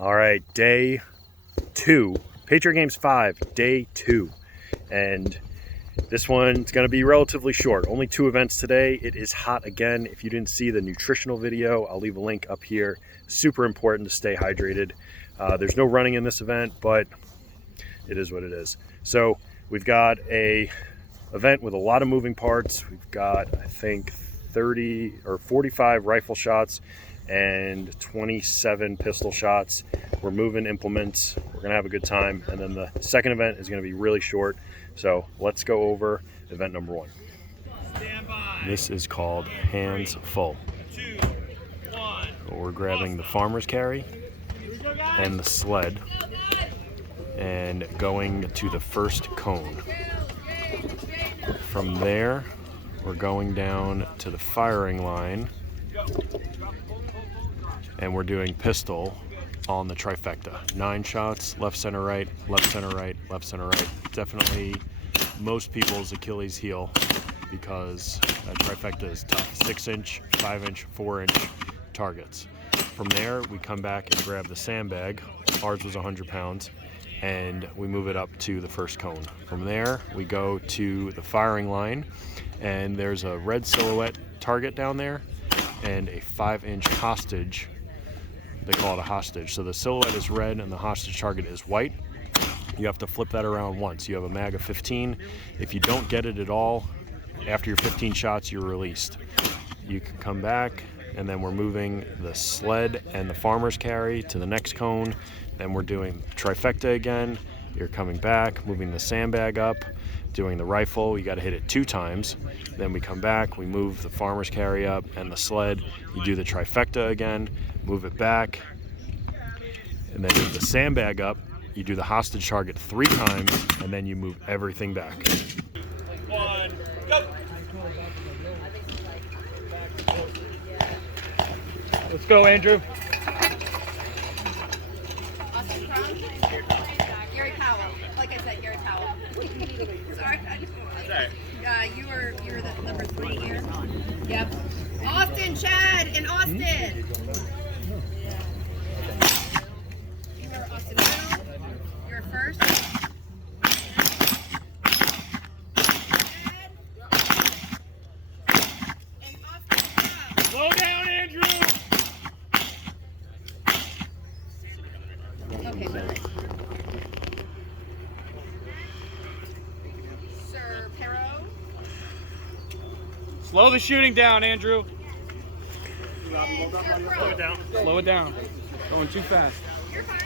All right, day 2, Patriot Games 5, day 2, and this one's going to be relatively short. Only 2 events today. It is hot again. If you didn't see the nutritional video, I'll leave a link up here. Super important to stay hydrated. There's no running in this event, but it is what it is. So we've got a event with a lot of moving parts. We've got, I think, 30 or 45 rifle shots and 27 pistol shots. We're moving implements. We're gonna have a good time. And then the second event is gonna be really short. So let's go over event number 1. This is called Hands Full. We're grabbing the farmer's carry and the sled and going to the first cone. From there, we're going down to the firing line and we're doing pistol on the trifecta. 9 shots, left, center, right, left, center, right, left, center, right. Definitely most people's Achilles heel because that trifecta is tough. 6-inch, 5-inch, 4-inch targets. From there, we come back and grab the sandbag. Ours was 100 pounds. And we move it up to the first cone. From there, we go to the firing line, and there's a red silhouette target down there and a 5-inch hostage. They call it a hostage. So the silhouette is red and the hostage target is white. You have to flip that around once. You have a mag of 15. If you don't get it at all, after your 15 shots, you're released. You can come back, and then we're moving the sled and the farmer's carry to the next cone. Then we're doing trifecta again. You're coming back, moving the sandbag up, doing the rifle. You got to hit it 2 times. Then we come back, we move the farmer's carry up and the sled. You do the trifecta again, move it back, and then move the sandbag up. You do the hostage target 3 times, and then you move everything back. 1, go! Let's go, Andrew. Gary Powell. Like I said, Gary Powell. Sorry, I just you were the number 3 here. Yep. Austin, Chad, and Austin. You were Austin Middle. You're first. Chad. And Austin Powell. Slow down, Andrew. Okay, Sir Perot. Slow the shooting down, Andrew. And Sir Pro. Slow it down. Slow it down. Going too fast. You're fine.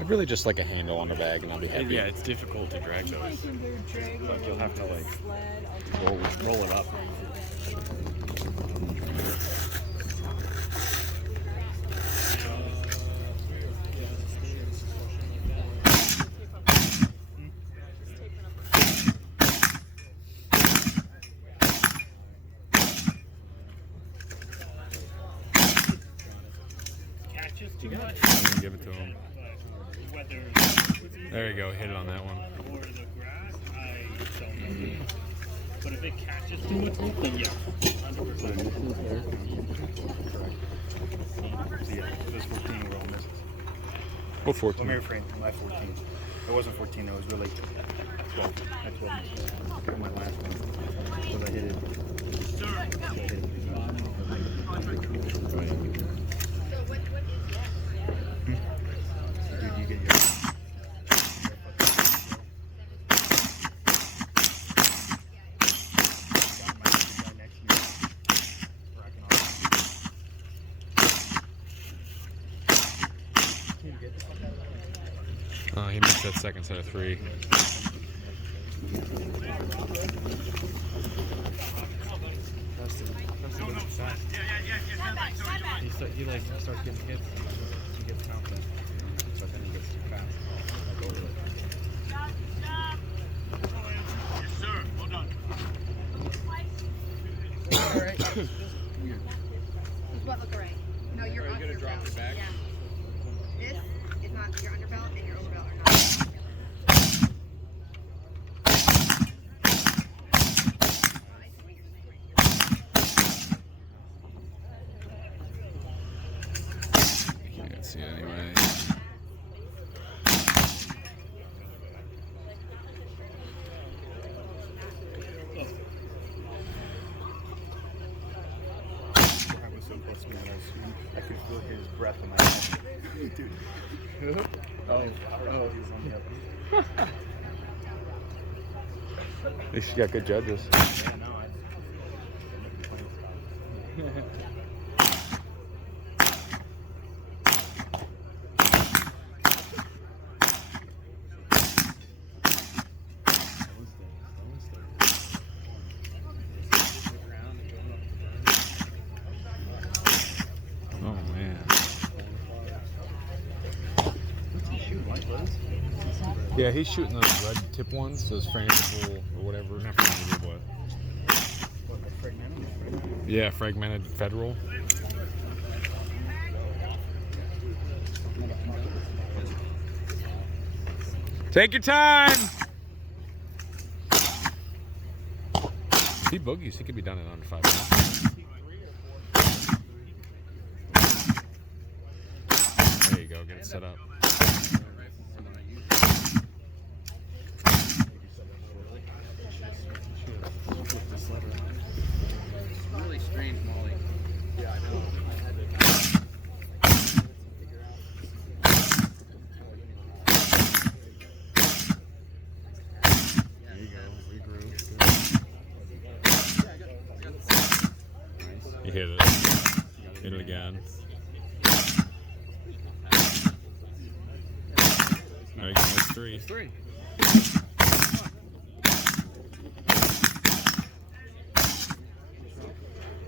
I'd really just like a handle on the bag and I'll be happy. Yeah, it's difficult to drag those. But you'll have to like roll it up. I'm gonna give it to him. There you go, hit it on that one. But if it catches too much, then yeah, 100%. Yeah, those 14 were all misses. What 14? Let me refrain. My 14. It wasn't 14. It was really 12. I 12 misses. My last one. Because I hit it. Dude, you get your. He missed that second set of 3. He like starts getting hits and he gets confident. But then he gets too fast. Like over it. Yes, sir. Well done. Alright. What look right? No, you're off your belt. Yeah. This is not your underbelt and your overbelt are not. this man. I could feel his breath in my head. Dude. Oh, he's on the other. At least you got good judges. Yeah, no, Oh man. Yeah, he's shooting those red tip ones, those frangible or whatever. Not frangible, but yeah, fragmented federal. Take your time. He boogies. He could be done in under 5 minutes. There you go. Get it set up. Really strange, Molly. Yeah, I know. There you go. Regroup. You hit it. Hit it again. There you go. It's 3. 3.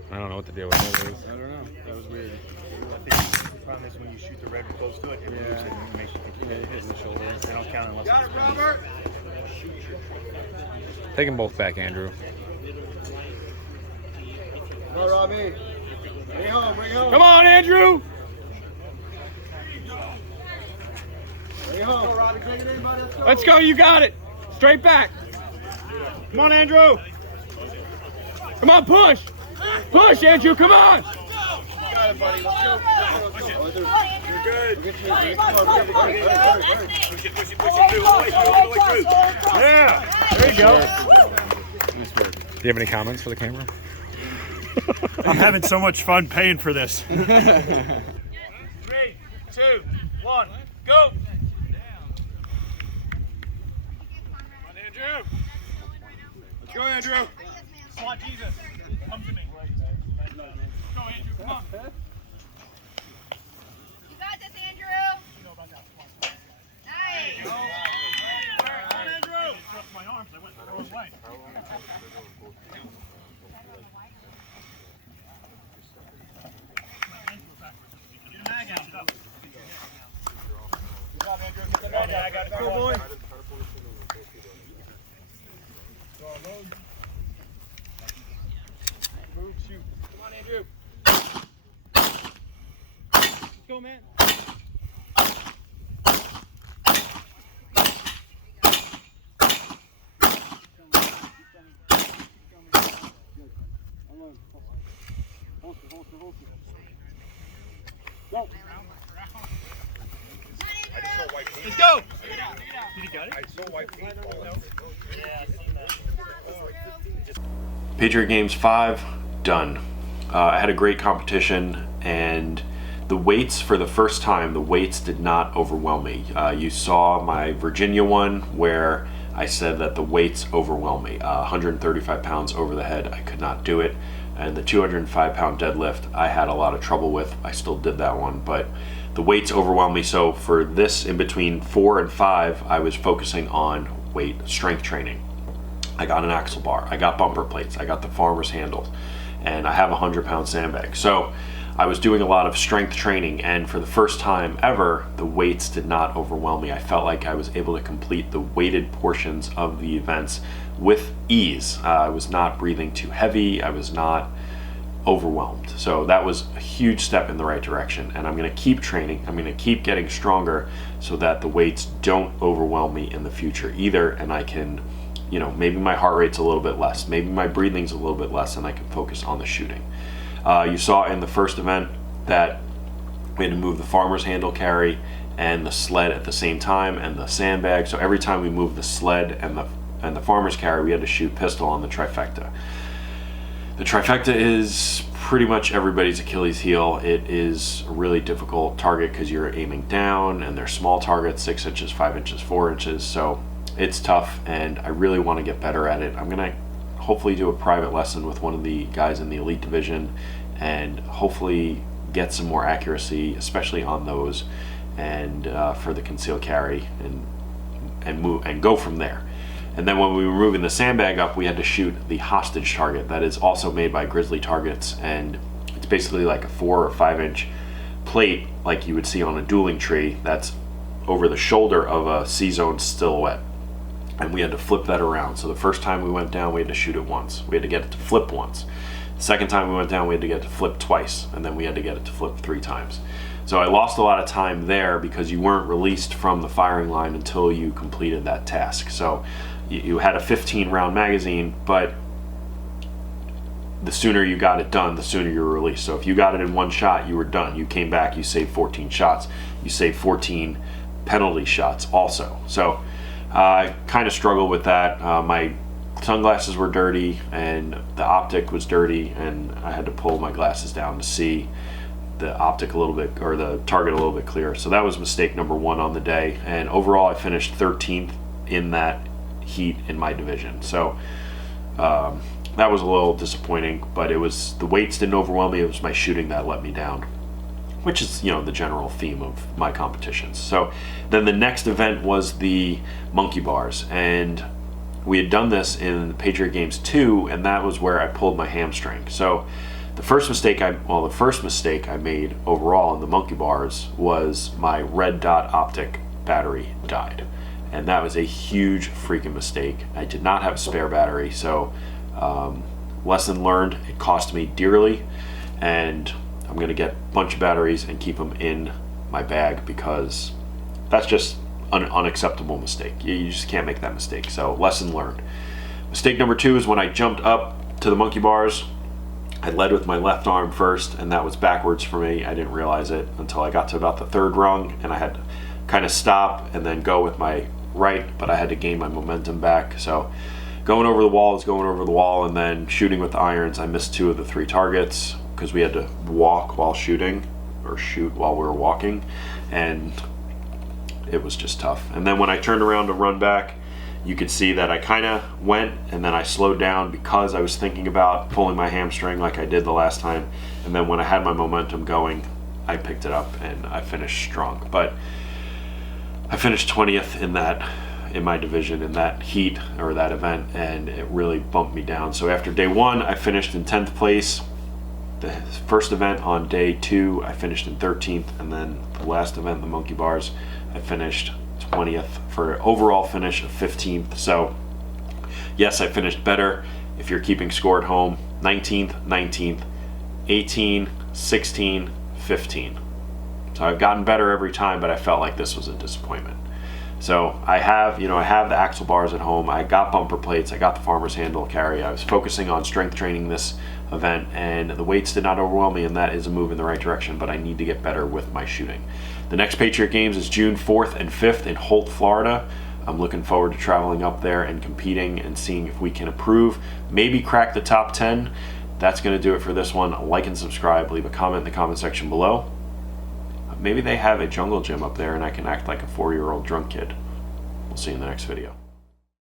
I don't know what the deal with that is. I don't know. that was weird. I think the problem is when you shoot the red close to it, it moves it and it makes you think Yeah, it hit in the shoulder. they don't count unless Got it, Robert! Take them both back, Andrew. Come on, Robbie. Bring it home, bring it home. Come on, Andrew! Bring it home. Robbie, take it in, buddy. Let's go. Let's go. You got it. Straight back. Come on, Andrew. Come on, push. Push, Andrew. Come on. Got it, buddy. Let's go. Let's go. you're good. Push it. Push it through, all the way through. Yeah. There you go. Do you have any comments for the camera? I'm having so much fun paying for this. 3, 2, 1, go! Andrew. Let's go, Andrew. Come on, Jesus. Come to me. Go, Andrew. Come on. You got this, Andrew. Nice. Come on, Andrew. Trust my arms. I went the wrong way. Get your mag out. Good job, Andrew. Get the mag out. Go, boy. Move, shoot. Come on, Andrew. Let's go, man. Let's go! Did he got it? Patriot Games 5, done. I had a great competition, and the weights, for the first time, the weights did not overwhelm me. You saw my Virginia one where I said that the weights overwhelm me. 135 pounds over the head, I could not do it. And the 205-pound deadlift, I had a lot of trouble with. I still did that one, but the weights overwhelmed me. So for this, in between 4 and 5, I was focusing on weight strength training. I got an axle bar, I got bumper plates, I got the farmer's handles, and I have a 100-pound sandbag. So I was doing a lot of strength training, and for the first time ever, the weights did not overwhelm me. I felt like I was able to complete the weighted portions of the events with ease. I was not breathing too heavy, I was not overwhelmed. So that was a huge step in the right direction, and I'm gonna keep training, I'm gonna keep getting stronger so that the weights don't overwhelm me in the future either, and I can, you know, maybe my heart rate's a little bit less, maybe my breathing's a little bit less, and I can focus on the shooting. You saw in the first event that we had to move the farmer's handle carry and the sled at the same time, and the sandbag. So every time we moved the sled and the farmer's carry, we had to shoot pistol on the trifecta. The trifecta is pretty much everybody's Achilles heel. It is a really difficult target because you're aiming down and they're small targets, 6 inches, 5 inches, 4 inches. So it's tough and I really want to get better at it. I'm going to hopefully do a private lesson with one of the guys in the elite division and hopefully get some more accuracy, especially on those, and for the concealed carry, and move and go from there. And then when we were moving the sandbag up, we had to shoot the hostage target that is also made by Grizzly Targets, and it's basically like a 4 or 5 inch plate like you would see on a dueling tree that's over the shoulder of a C-zone silhouette. And we had to flip that around. So the first time we went down, we had to shoot it once. We had to get it to flip once. The second time we went down, we had to get it to flip twice, and then we had to get it to flip 3 times. So I lost a lot of time there because you weren't released from the firing line until you completed that task. So you had a 15 round magazine, but the sooner you got it done, the sooner you were released. So if you got it in 1 shot, you were done. You came back, you saved 14 shots. You saved 14 penalty shots also. So I kind of struggled with that. My sunglasses were dirty and the optic was dirty, and I had to pull my glasses down to see the optic a little bit, or the target a little bit clearer. So that was mistake number 1 on the day, and overall I finished 13th in that heat in my division. So that was a little disappointing, but it was the weights didn't overwhelm me. It was my shooting that let me down, which is, you know, the general theme of my competitions. So then the next event was the monkey bars, and we had done this in Patriot Games 2, and that was where I pulled my hamstring. So the first mistake I made overall in the monkey bars was my red dot optic battery died, and that was a huge freaking mistake. I did not have a spare battery, so lesson learned. It cost me dearly, and I'm going to get a bunch of batteries and keep them in my bag because that's just an unacceptable mistake. You just can't make that mistake. So lesson learned. Mistake number 2 is when I jumped up to the monkey bars, I led with my left arm first, and that was backwards for me. I didn't realize it until I got to about the 3rd rung, and I had to kind of stop and then go with my right, but I had to gain my momentum back. So going over the wall is going over the wall, and then shooting with the irons, I missed 2 of the 3 targets because we had to walk while shooting, or shoot while we were walking, and it was just tough. And then when I turned around to run back, you could see that I kind of went and then I slowed down because I was thinking about pulling my hamstring like I did the last time. And then when I had my momentum going, I picked it up and I finished strong. But I finished 20th in my division in that heat, or that event, and it really bumped me down. So after day 1, I finished in 10th place. The first event on day 2, I finished in 13th, and then the last event, the monkey bars, I finished 20th for an overall finish of 15th. So yes, I finished better. If you're keeping score at home, 19th, 19th, 18, 16, 15. So I've gotten better every time, but I felt like this was a disappointment. So I have the axle bars at home. I got bumper plates. I got the farmer's handle carry. I was focusing on strength training this event, and the weights did not overwhelm me, and that is a move in the right direction, but I need to get better with my shooting. The next Patriot Games is June 4th and 5th in Holt, Florida. I'm looking forward to traveling up there and competing and seeing if we can improve, maybe crack the top 10. That's going to do it for this one. Like and subscribe. Leave a comment in the comment section below. Maybe they have a jungle gym up there and I can act like a 4-year-old drunk kid. We'll see you in the next video.